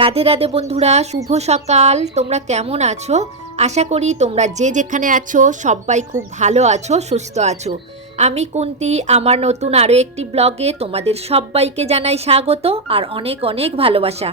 রাধে রাধে বন্ধুরা, শুভ সকাল। তোমরা কেমন আছো? আশা করি তোমরা যে যেখানে আছো, সবাই খুব ভালো আছো, সুস্থ আছো। আমি কুন্তি, আমার নতুন আরও একটি ব্লগে তোমাদের সবাইকে জানাই স্বাগত আর অনেক অনেক ভালোবাসা।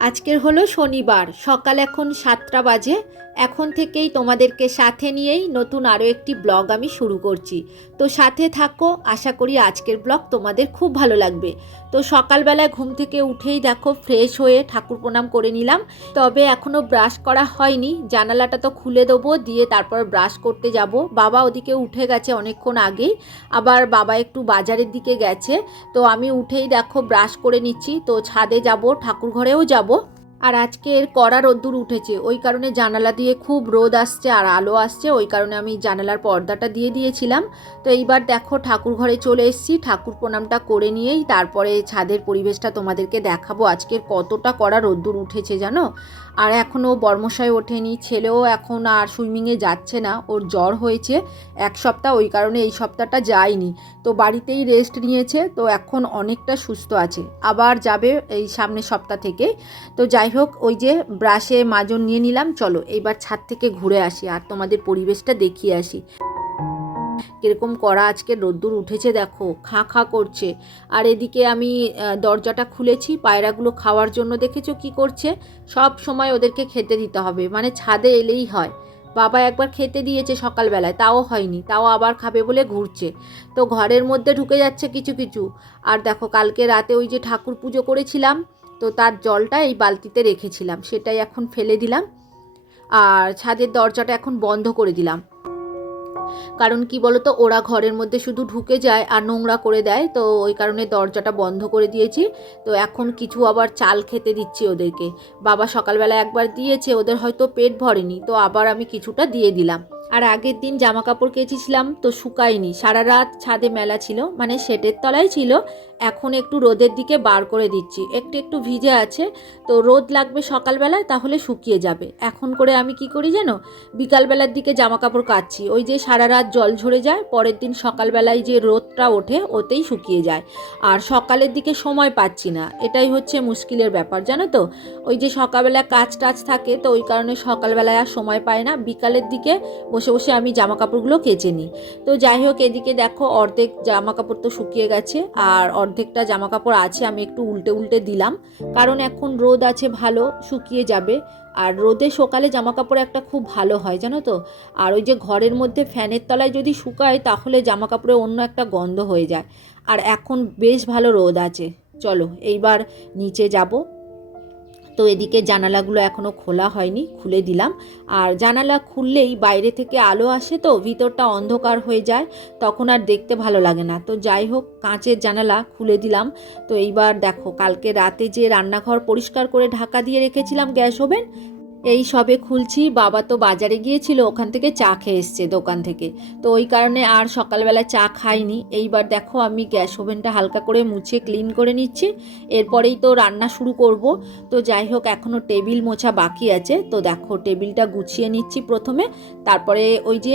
আজকের হলো শনিবার, সকাল এখন সাতটা বাজে। এখন থেকেই তোমাদেরকে সাথে নিয়েই নতুন আরও একটি ব্লগ আমি শুরু করছি। তো সাথে থাকো, আশা করি আজকের ব্লগ তোমাদের খুব ভালো লাগবে। তো সকালবেলায় ঘুম থেকে উঠেই দেখো ফ্রেশ হয়ে ঠাকুর প্রণাম করে নিলাম। তবে এখনও ব্রাশ করা হয়নি, জানালাটা তো খুলে দেবো, দিয়ে তারপর ব্রাশ করতে যাব। বাবা ওদিকে উঠে গেছে অনেকক্ষণ আগেই, আবার বাবা একটু বাজারের দিকে গেছে। তো আমি উঠেই দেখো ব্রাশ করে নিচ্ছি। তো ছাদে যাব, ঠাকুর ঘরেও যাব। আর আজকের কড়া রোদ্দুর উঠেছে, ওই কারণে জানালা দিয়ে খুব রোদ আসছে আর আলো আসছে, ওই কারণে আমি জানালার পর্দাটা দিয়ে দিয়েছিলাম। তো এইবার দেখো ঠাকুর ঘরে চলে এসেছি, ঠাকুর প্রণামটা করে নিয়েই তারপরে ছাদের পরিবেশটা তোমাদেরকে দেখাবো আজকের কতটা কড়া রোদ্দুর উঠেছে, জানো? আর এখনও বর্মশাই ওঠেনি, ছেলেও এখন আর সুইমিংয়ে যাচ্ছে না, ওর জ্বর হয়েছে এক সপ্তাহ, ওই কারণে এই সপ্তাহটা যায়নি। তো বাড়িতেই রেস্ট নিয়েছে, তো এখন অনেকটা সুস্থ আছে, আবার যাবে এই সামনের সপ্তাহ থেকে। তো যাই হোক, ওই যে ব্রাশে মাজন নিয়ে নিলাম, চলো এইবার ছাদ থেকে ঘুরে আসি আর তোমাদের পরিবেশটা দেখিয়ে আসি। কীরকম করা আজকে রোদ্দুর উঠেছে দেখো, খাঁ খাঁ করছে। আর এদিকে আমি দরজাটা খুলেছি, পায়রাগুলো খাওয়ার জন্য দেখেছ কি করছে? সব সময় ওদেরকে খেতে দিতে হবে মানে ছাদে এলেই হয়। বাবা একবার খেতে দিয়েছে সকালবেলায়, তাও হয়নি, তাও আবার খাবে বলে ঘুরছে। তো ঘরের মধ্যে ঢুকে যাচ্ছে কিছু কিছু। আর দেখো, কালকে রাতে ওই যে ঠাকুর পুজো করেছিলাম তো তার জলটা এই বালতিতে রেখেছিলাম, সেটাই এখন ফেলে দিলাম। আর ছাদের দরজাটা এখন বন্ধ করে দিলাম। কারণ কি বলতো, ওরা ঘরের মধ্যে শুধু ঢুকে যায় আর নোংরা করে দেয়, তো ওই কারণে দরজাটা বন্ধ করে দিয়েছি। তো এখন কিছু আবার চাল খেতে দিচ্ছি ওদেরকে। বাবা সকালবেলা একবার দিয়েছে, ওদের হয়তো পেট ভরেনি, তো আবার আমি কিছুটা দিয়ে দিলাম। আর আগের দিন জামা কাপড় কেচেছিলাম, তো শুকায়নি। সারা রাত ছাদে মেলা ছিল মানে শেটের তলায় ছিল এখন একটু রোদের দিকে বার করে দিচ্ছি। একটু একটু ভিজে আছে, তো রোদ লাগবে সকালবেলায়, তাহলে শুকিয়ে যাবে। এখন করে আমি কি করি জানো বিকালবেলার দিকে জামা কাপড় কাচ্ছি। ওই যে সারা রাত জল ঝরে যায়, পরের দিন সকালবেলায় যে রোদটা ওঠে, ওতেই শুকিয়ে যায়। আর সকালের দিকে সময় পাচ্ছি না। এটাই হচ্ছে মুশকিলের ব্যাপার, জানো তো? ওই যে সকালবেলা কাজ টাজ থাকে, তো ওই কারণে সকালবেলায় আর সময় পায় না। বিকালের দিকে বসে বসে আমি জামা কাপড়গুলো কেচে নিই। তো যাই হোক, এদিকে দেখো অর্ধেক জামা কাপড় তো শুকিয়ে গেছে, আর অর্ধেকটা জামা কাপড় আছে, আমি একটু উল্টে উল্টে দিলাম। কারণ এখন রোদ আছে, ভালো, শুকিয়ে যাবে। আর রোদে সকালে জামা কাপড় একটা খুব ভালো হয়, জানো তো? আর ওই যে ঘরের মধ্যে ফ্যানের তলায় যদি শুকায়, তাহলে জামা কাপড়ে অন্য একটা গন্ধ হয়ে যায়। আর এখন বেশ ভালো রোদ আছে। চলো, এইবার নিচে যাব। তো এদিকে জানালাগুলো এখনও খোলা হয়নি, খুলে দিলাম। আর জানালা খুললেই বাইরে থেকে আলো আসে তো, ভিতরটা অন্ধকার হয়ে যায়, তখন আর দেখতে ভালো লাগে না। তো যাই হোক, কাঁচের জানালা খুলে দিলাম। তো এইবার দেখো, কালকে রাতে যে রান্নাঘর পরিষ্কার করে ঢাকা দিয়ে রেখেছিলাম গ্যাস ওভেন এই সবে খুলছি, বাবা তো বাজারে গিয়েছিল, ওখান থেকে চা খেয়ে এসছে দোকান থেকে। তো ওই কারণে আর সকালবেলা চা খাইনি। এইবার দেখো আমি গ্যাস ওভেনটা হালকা করে মুছে ক্লিন করে নিচ্ছি। এরপরেই তো রান্না শুরু করব। তো যাই হোক এখনও টেবিল মোছা বাকি আছে। তো দেখো, টেবিলটা গুছিয়ে নিচ্ছি প্রথমে। তারপরে ওই যে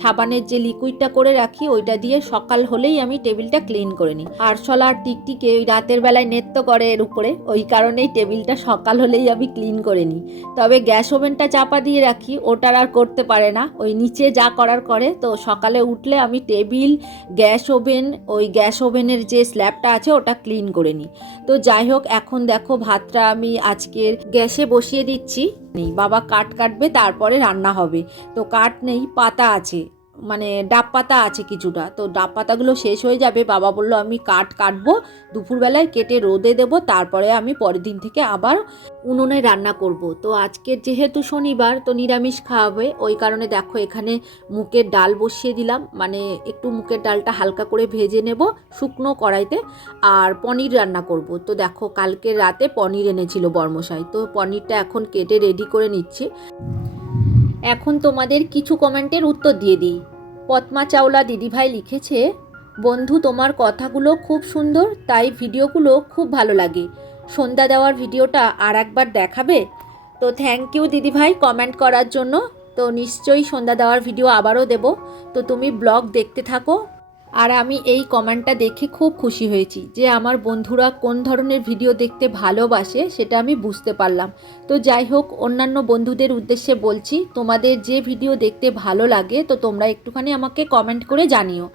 সাবানের যে লিকুইডটা করে রাখি, ওইটা দিয়ে সকাল হলেই আমি টেবিলটা ক্লিন করে নিই। আরশোলা আর টিকটিকে ওই রাতের বেলায় নেত্য করে এর উপরে। ওই কারণেই টেবিলটা সকাল হলেই আমি ক্লিন করে নিই। তবে গ্যাস ওভেনটা চাপা দিয়ে রাখি, ওটার আর করতে পারে না। ওই নিচে যা করার করে, তো সকালে উঠলে আমি টেবিল, গ্যাস ওভেন, ওই গ্যাস ওভেনের যে স্ল্যাবটা আছে, ওটা ক্লিন করে নিই। তো যাই হোক, এখন দেখো ভাতটা আমি আজকের গ্যাসে বসিয়ে দিচ্ছি। নেই, বাবা কাট কাটবে, তারপরে রান্না হবে। তো কাট নেই, পাতা আছে। মানে ডাব পাতা আছে কিছুটা, তো ডাব পাতাগুলো শেষ হয়ে যাবে। বাবা বলল, আমি কাঠ কাটবো, দুপুরবেলায় কেটে রোদে দেবো, তারপরে আমি পরের দিন থেকে আবার উনুনে রান্না করব। তো আজকের যেহেতু শনিবার, তো নিরামিষ খাওয়াবে, ওই কারণে দেখো এখানে মুখের ডাল বসিয়ে দিলাম। মানে একটু মুখের ডালটা হালকা করে ভেজে নেব শুকনো কড়াইতে, আর পনির রান্না করব। তো দেখো কালকে রাতে পনির এনেছিল বর্মশাই, তো পনিরটা এখন কেটে রেডি করে নিচ্ছি। এখন তোমাদের কিছু কমেন্টের উত্তর দিয়ে দিই। পদ্মা চাওলা দিদিভাই লিখেছে, বন্ধু, তোমার কথাগুলো খুব সুন্দর, তাই ভিডিওগুলো খুব ভালো লাগে। সন্ধ্যা দেওয়ার ভিডিওটা আর একবার দেখাবে? তো থ্যাংক ইউ দিদিভাই কমেন্ট করার জন্য। তো নিশ্চয়ই সন্ধ্যা দেওয়ার ভিডিও আবারও দেব। তো তুমি ব্লগ দেখতে থাকো। আর আমি এই কমেন্টটা দেখে খুব খুশি হয়েছি যে আমার বন্ধুরা কোন ধরনের ভিডিও দেখতে ভালোবাসে সেটা আমি বুঝতে পারলাম। তো যাই হোক, অন্যান্য বন্ধুদের উদ্দেশ্যে বলছি, তোমাদের যে ভিডিও দেখতে ভালো লাগে তো তোমরা একটুখানি আমাকে কমেন্ট করে জানিও।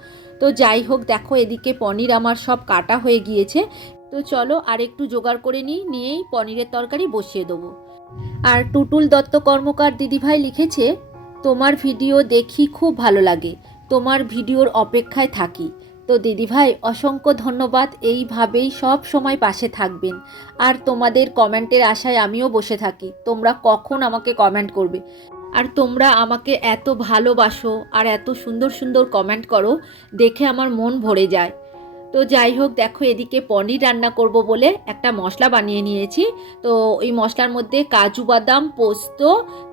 তো যাই হোক, দেখো এদিকে পনির আমার সব কাটা হয়ে গিয়েছে। তো চলো আর একটু জোগাড় করে নিই, নিয়েই পনিরের তরকারি বসিয়ে দেবো। আর টুটুল দত্ত কর্মকার দিদিভাই লিখেছে, তোমার ভিডিও দেখি খুব ভালো লাগে। তোমার ভিডিওর অপেক্ষায় থাকি। তো দিদিভাই, অসংখ্য ধন্যবাদ। এইভাবেই সব সময় পাশে থাকবেন। আর তোমাদের কমেন্টের আশায় আমিও বসে থাকি। তোমরা কখন আমাকে কমেন্ট করবে? আর তোমরা আমাকে এত ভালোবাসো আর এত সুন্দর সুন্দর কমেন্ট করো, দেখে আমার মন ভরে যায়। তো যাই হোক, দেখো এদিকে পনির রান্না করব বলে একটা মশলা বানিয়ে নিয়েছি। তো ওই মশলার মধ্যে কাজু বাদাম, পোস্ত,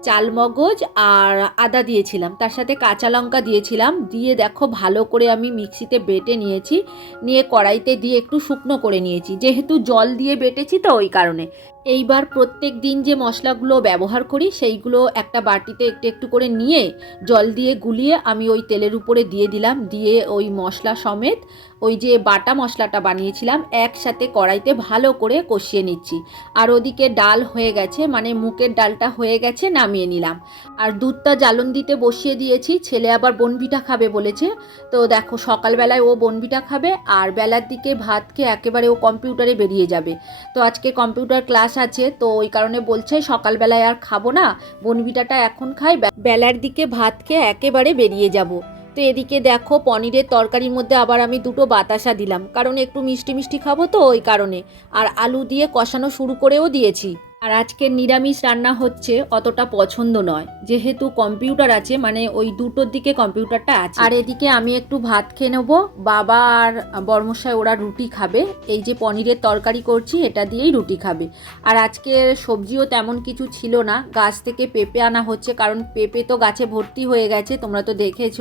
চালমগজ আর আদা দিয়েছিলাম। তার সাথে কাঁচা লঙ্কা দিয়েছিলাম। দিয়ে দেখো ভালো করে আমি মিক্সিতে বেটে নিয়েছি। নিয়ে কড়াইতে দিয়ে একটু শুকনো করে নিয়েছি। যেহেতু জল দিয়ে বেটেছি তো ওই কারণে। এইবার প্রত্যেক দিন যে মশলাগুলো ব্যবহার করি, সেইগুলো একটা বাটিতে একটু একটু করে নিয়ে জল দিয়ে গুলিয়ে আমি ওই তেলের উপরে দিয়ে দিলাম। দিয়ে ওই মশলা সমেত ওই যে বাটা মশলাটা বানিয়েছিলাম, একসাথে কড়াইতে ভালো করে কষিয়ে নিচ্ছি। আর ওদিকে ডাল হয়ে গেছে মানে মুখের ডালটা হয়ে গেছে, নামিয়ে নিলাম। আর দুধটা জ্বালন দিতে বসিয়ে দিয়েছি, ছেলে আবার বনভিটা খাবে বলেছে। তো দেখো, সকালবেলায় ও বনভিটা খাবে, আর বেলার দিকে ভাত খেয়ে একেবারে ও কম্পিউটারে বেরিয়ে যাবে। তো আজকে কম্পিউটার ক্লাস আছে, তো ওই কারণে বলছে সকালবেলায় আর খাব না। বনভিটাটা এখন খাই বেলার দিকে ভাত খেয়ে একেবারে বেরিয়ে যাব। তো এদিকে দেখো পনিরের তরকারির মধ্যে আবার আমি দুটো বাতাসা দিলাম, কারণ একটু মিষ্টি মিষ্টি খাব তো ওই কারণে। আর আলু দিয়ে কষানো শুরু করেও দিয়েছি। আর আজকের নিরামিষ রান্না হচ্ছে অতটা পছন্দ নয়। যেহেতু কম্পিউটার আছে মানে ওই দুটোর দিকে কম্পিউটারটা আছে। আর এদিকে আমি একটু ভাত খেয়ে নেব। বাবা আর বর্মশাই ওরা রুটি খাবে। এই যে পনিরের তরকারি করছি, এটা দিয়েই রুটি খাবে। আর আজকের সবজিও তেমন কিছু ছিল না। গাছ থেকে পেঁপে আনা হচ্ছে, কারণ পেঁপে তো গাছে ভর্তি হয়ে গেছে, তোমরা তো দেখেছ।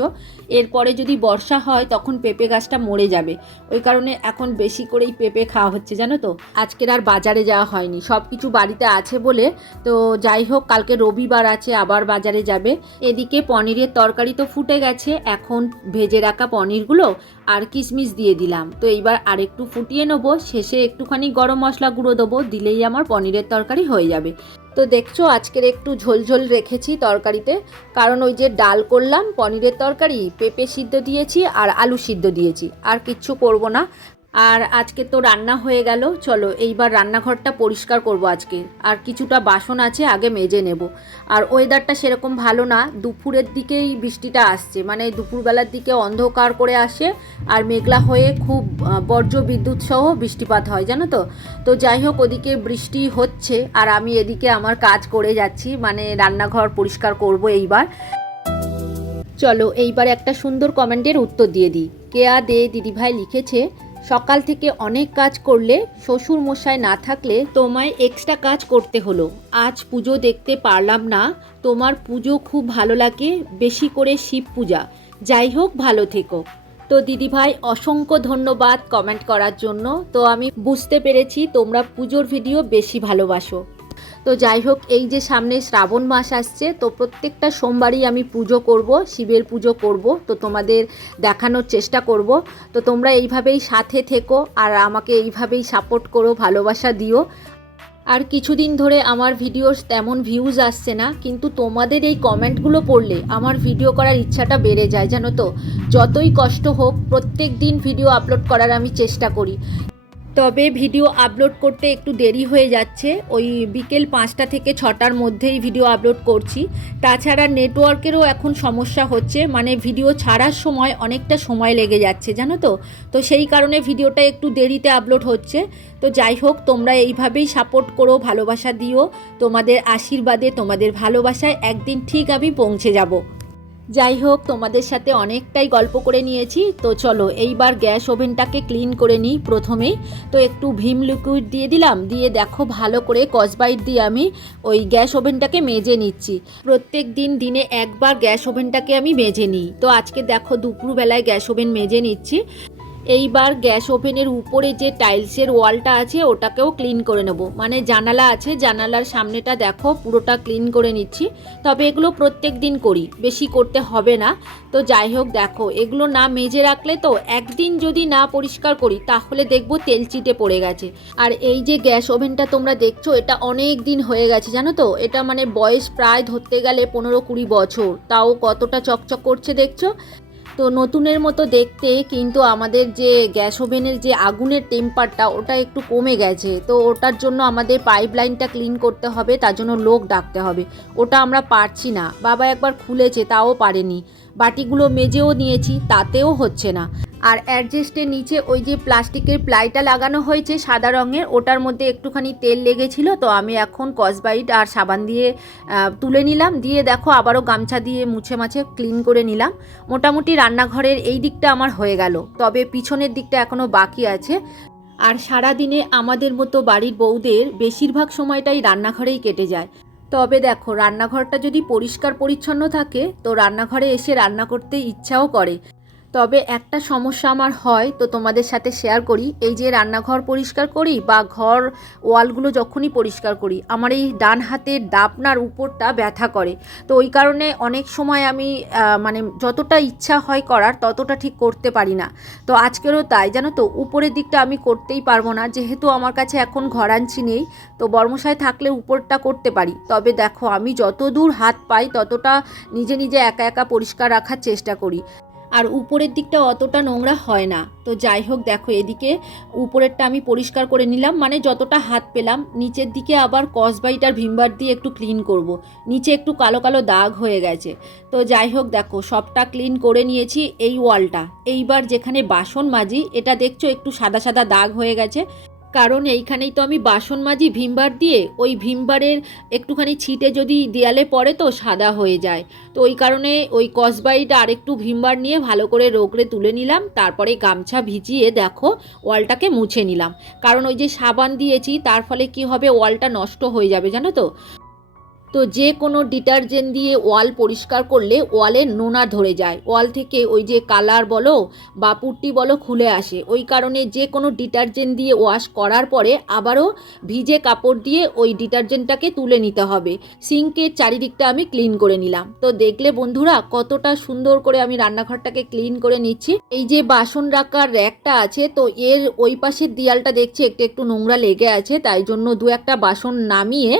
এরপরে যদি বর্ষা হয়, তখন পেঁপে গাছটা মরে যাবে। ওই কারণে এখন বেশি করেই পেঁপে খাওয়া হচ্ছে, জানো তো? আজকের আর বাজারে যাওয়া হয়নি। সব কিছু বাড়িতে আছে বলে। তো যাই হোক, কালকে রবিবার আছে, আবার বাজারে যাবে। এদিকে পনিরের তরকারি তো ফুটে গেছে, এখন ভেজে রাখা পনিরগুলো আর কিশমিশ দিয়ে দিলাম। তো এইবার আরেকটু ফুটিয়ে নেব, শেষে একটুখানি গরম মশলা গুঁড়ো দেবো, দিলেই আমার পনিরের তরকারি হয়ে যাবে। তো দেখছ, আজকের একটু ঝোলঝোল রেখেছি তরকারিতে, কারণ ওই যে ডাল করলাম, পনিরের তরকারি, পেঁপে সিদ্ধ দিয়েছি আর আলু সিদ্ধ দিয়েছি, আর কিচ্ছু করব না। আর আজকে তো রান্না হয়ে গেল। চলো এইবার রান্নাঘরটা পরিষ্কার করব আজকে। আর কিছুটা বাসন আছে, আগে মেজে নেব। আর ওয়েদারটা সেরকম ভালো না। দুপুরের দিকেই বৃষ্টিটা আসছে। মানে দুপুরবেলার দিকে অন্ধকার করে আসে আর মেঘলা হয়ে খুব বর্জ্য বিদ্যুৎ সহ বৃষ্টিপাত হয়, জানো তো? তো যাই হোক, ওদিকে বৃষ্টি হচ্ছে আর আমি এদিকে আমার কাজ করে যাচ্ছি। মানে রান্নাঘর পরিষ্কার করব এইবার। চলো এইবার একটা সুন্দর কমেন্টের উত্তর দিয়ে দিই। কেয়া দে দিদিভাই লিখেছে সকাল থেকে অনেক কাজ করলে শ্বশুর মশাই না থাকলে তোমায় এক্সট্রা কাজ করতে হলো। আজ পুজো দেখতে পারলাম না, তোমার পুজো খুব ভালো লাগে, বেশি করে শিব পূজা। যাই হোক, ভালো থেকো। তো দিদিভাই, অসংখ্য ধন্যবাদ কমেন্ট করার জন্য। তো আমি বুঝতে পেরেছি তোমরা পুজোর ভিডিও বেশি ভালোবাসো। তো যাই হোক, এই যে সামনে শ্রাবণ মাস আসছে, তো প্রত্যেকটা সোমবারই আমি পুজো করব, শিবের পুজো করব, তো তোমাদের দেখানোর চেষ্টা করব। তো তোমরা এইভাবেই সাথে থেকো আর আমাকে এইভাবেই সাপোর্ট করো, ভালোবাসা দিও। আর কিছুদিন ধরে আমার ভিডিওর তেমন ভিউজ আসছে না, কিন্তু তোমাদের এই কমেন্টগুলো পড়লে আমার ভিডিও করার ইচ্ছাটা বেড়ে যায়, জানো তো? যতই কষ্ট হোক প্রত্যেক দিন ভিডিও আপলোড করার আমি চেষ্টা করি। তবে ভিডিও আপলোড করতে একটু দেরি হয়ে যাচ্ছে। ওই বিকেল পাঁচটা থেকে ছটার মধ্যেই ভিডিও আপলোড করছি। তাছাড়া নেটওয়ার্কেরও এখন সমস্যা হচ্ছে। মানে ভিডিও ছাড়ার সময় অনেকটা সময় লেগে যাচ্ছে, জানো তো? তো সেই কারণে ভিডিওটা একটু দেরিতে আপলোড হচ্ছে। তো যাই হোক, তোমরা এইভাবেই সাপোর্ট করো, ভালোবাসা দিও। তোমাদের আশীর্বাদে, তোমাদের ভালোবাসায় একদিন ঠিক আমি পৌঁছে যাব। যাই হোক তোমাদের সাথে অনেকটাই গল্প করে নিয়েছি। তো চলো, এইবার গ্যাস ওভেনটাকে ক্লিন করে নিই প্রথমেই তো একটু ভীম লিকুইড দিয়ে দিলাম, দিয়ে দেখো ভালো করে কসবাইট দিয়ে আমি ওই গ্যাস ওভেনটাকে মেজে নিচ্ছি। প্রত্যেক দিন দিনে একবার গ্যাস ওভেনটাকে আমি মেজে নিই। তো আজকে দেখো দুপুরবেলায় গ্যাস ওভেন মেজে নিচ্ছি। এইবার গ্যাস ওভেনের উপরে যে টাইলসের ওয়ালটা আছে, ওটাকেও ক্লিন করে নেব। মানে জানালা আছে, জানালার সামনেটা দেখো, পুরোটা ক্লিন করে নিচ্ছি। তবে এগুলো প্রত্যেক দিন করি, বেশি করতে হবে না। তো যাই হোক, দেখো, এগুলো না মেজে রাখলে তো একদিন যদি না পরিষ্কার করি, তাহলে দেখব তেল চিটে পড়ে গেছে। আর এই যে গ্যাস ওভেনটা তোমরা দেখছ, এটা অনেক দিন হয়ে গেছে, জানো তো? এটা মানে বয়স প্রায় ধরতে গেলে পনেরো কুড়ি বছর। তাও কতটা চকচক করছে দেখছ? তো নতুনের মতো দেখতে কিন্তু আমাদের যে গ্যাস ওভেনের যে আগুনের টেম্পারটা, ওটা একটু কমে গেছে। তো ওটার জন্য আমাদের পাইপ লাইনটা ক্লিন করতে হবে, তার জন্য লোক ডাকতে হবে। ওটা আমরা পারছি না। বাবা একবার খুলেছে, তাও পারেনি। বাটিগুলো মেজেও নিয়েছি, তাতেও হচ্ছে না। আর অ্যাডজাস্টের নিচে ওই যে প্লাস্টিকের প্লাইটা লাগানো হয়েছে সাদা রঙের, ওটার মধ্যে একটুখানি তেল লেগেছিল, তো আমি এখন কসবাইট আর সাবান দিয়ে তুলে নিলাম। দিয়ে দেখো আবারও গামছা দিয়ে মুছে মাছে ক্লিন করে নিলাম। মোটামুটি রান্নাঘরের এই দিকটা আমার হয়ে গেল, তবে পিছনের দিকটা এখনও বাকি আছে। আর সারা দিনে আমাদের মতো বাড়ির বউদের বেশিরভাগ সময়টাই রান্নাঘরেই কেটে যায়। তবে দেখো রান্নাঘরটা যদি পরিষ্কার পরিচ্ছন্ন থাকে তো রান্নাঘরে এসে রান্না করতে ইচ্ছাও করে। তবে একটা সমস্যা আমার হয়, তো তোমাদের সাথে শেয়ার করি। এই যে রান্নাঘর পরিষ্কার করি বা ঘর ওয়ালগুলো যখনই পরিষ্কার করি, আমার এই ডান হাতের ডাবনার উপরটা ব্যথা করে। তো ওই কারণে অনেক সময় আমি মানে যতটা ইচ্ছা হয় করার, ততটা ঠিক করতে পারি না। তো আজকেরও তাই, জানো তো? উপরের দিকটা আমি করতেই পারব না, যেহেতু আমার কাছে এখন ঘরাঞ্চি নেই, তো বর্মশায় থাকলে উপরটা করতে পারি। তবে দেখো, আমি যত দূর হাত পাই, ততটা নিজে নিজে একা একা পরিষ্কার রাখার চেষ্টা করি। আর উপরের দিকটা অতটা নোংরা হয় না। তো যাই হোক, দেখো এদিকে উপরেরটা আমি পরিষ্কার করে নিলাম। মানে যতটা হাত পেলাম, নিচের দিকে আবার কসবাইট আর ভিমবার দিয়ে একটু ক্লিন করব। নিচে একটু কালো কালো দাগ হয়ে গেছে। তো যাই হোক, দেখো সবটা ক্লিন করে নিয়েছি এই ওয়ালটা এইবার যেখানে বাসন মাজি, এটা দেখছ একটু সাদা সাদা দাগ হয়ে গেছে। কারণ এইখানেই তো আমি বাসন মাজি ভিমবার দিয়ে ওই ভিমবারের একটুখানি ছিটে যদি দেয়ালে পড়ে তো সাদা হয়ে যায়। তো ওই কারণে ওই কসবাইটা আরেকটু ভিমবার নিয়ে ভালো করে রোগড়ে তুলে নিলাম, তারপরে গামছা ভিজিয়ে দেখো ওয়ালটাকে মুছে নিলাম। কারণ ওই যে সাবান দিয়েছি, তার ফলে কি হবে, ওয়ালটা নষ্ট হয়ে যাবে, জানো তো? তো যে কোনো ডিটারজেন্ট দিয়ে ওয়াল পরিষ্কার করলে ওয়ালে নোনা ধরে যায়। ওয়াল থেকে ওই যে কালার বলো বা পুট্টি বলো খুলে আসে। ওই কারণে যে কোনো ডিটারজেন্ট দিয়ে ওয়াশ করার পরে আবারও ভিজে কাপড় দিয়ে ওই ডিটারজেন্টটাকে তুলে নিতে হবে। সিঙ্কের চারিদিকটা আমি ক্লিন করে নিলাম। তো দেখলে বন্ধুরা কতটা সুন্দর করে আমি রান্নাঘরটাকে ক্লিন করে নিচ্ছি। এই যে বাসন রাখার র্যাকটা আছে, তো এর ওই পাশের দেয়ালটা দেখছি একটু একটু নোংরা লেগে আছে, তাই জন্য দু একটা বাসন নামিয়ে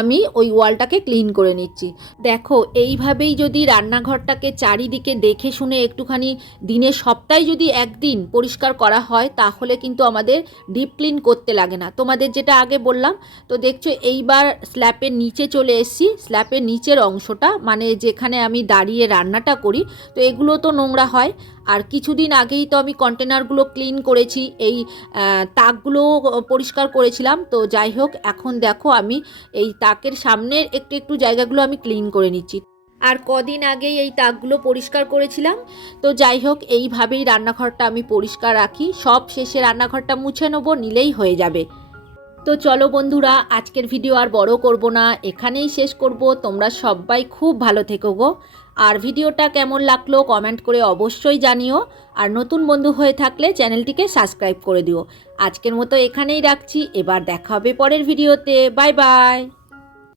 আমি ওই ওয়ালটাকে ক্লিন করে নিচ্ছি। দেখো, এইভাবেই যদি রান্নাঘরটাকে চারিদিকে দেখে শুনে একটুখানি দিনের সপ্তাহে যদি একদিন পরিষ্কার করা হয়, তাহলে কিন্তু আমাদের ডিপ ক্লিন করতে লাগে না। তোমাদের যেটা আগে বললাম, তো দেখছ এইবার স্ল্যাপের নিচে চলে এসেছি। স্ল্যাপের নিচের অংশটা মানে যেখানে আমি দাঁড়িয়ে রান্নাটা করি, তো এগুলো তো নোংরা হয়। আর কিছুদিন আগেই তো আমি কন্টেনারগুলো ক্লিন করেছি, এই তাকগুলো পরিষ্কার করেছিলাম। তো যাই হোক, এখন দেখো আমি এই তাকের সামনের একটু একটু জায়গাগুলো আমি ক্লিন করে নিচ্ছি। আর কদিন আগেই এই তাকগুলো পরিষ্কার করেছিলাম। তো যাই হোক, এইভাবেই রান্নাঘরটা আমি পরিষ্কার রাখি। সব শেষে রান্নাঘরটা মুছে নেব, নিলেই হয়ে যাবে। তো চলো বন্ধুরা, আজকের ভিডিও আর বড় করব না। এখানেই শেষ করব। তোমরা সবাই খুব ভালো থেকো গো। আর ভিডিওটা কেমন লাগল কমেন্ট করে অবশ্যই জানিও। আর নতুন বন্ধু হয়ে থাকলে চ্যানেলটিকে সাবস্ক্রাইব করে দিও। আজকের মতো এখানেই রাখছি। এবার দেখা হবে পরের ভিডিওতে। Bye bye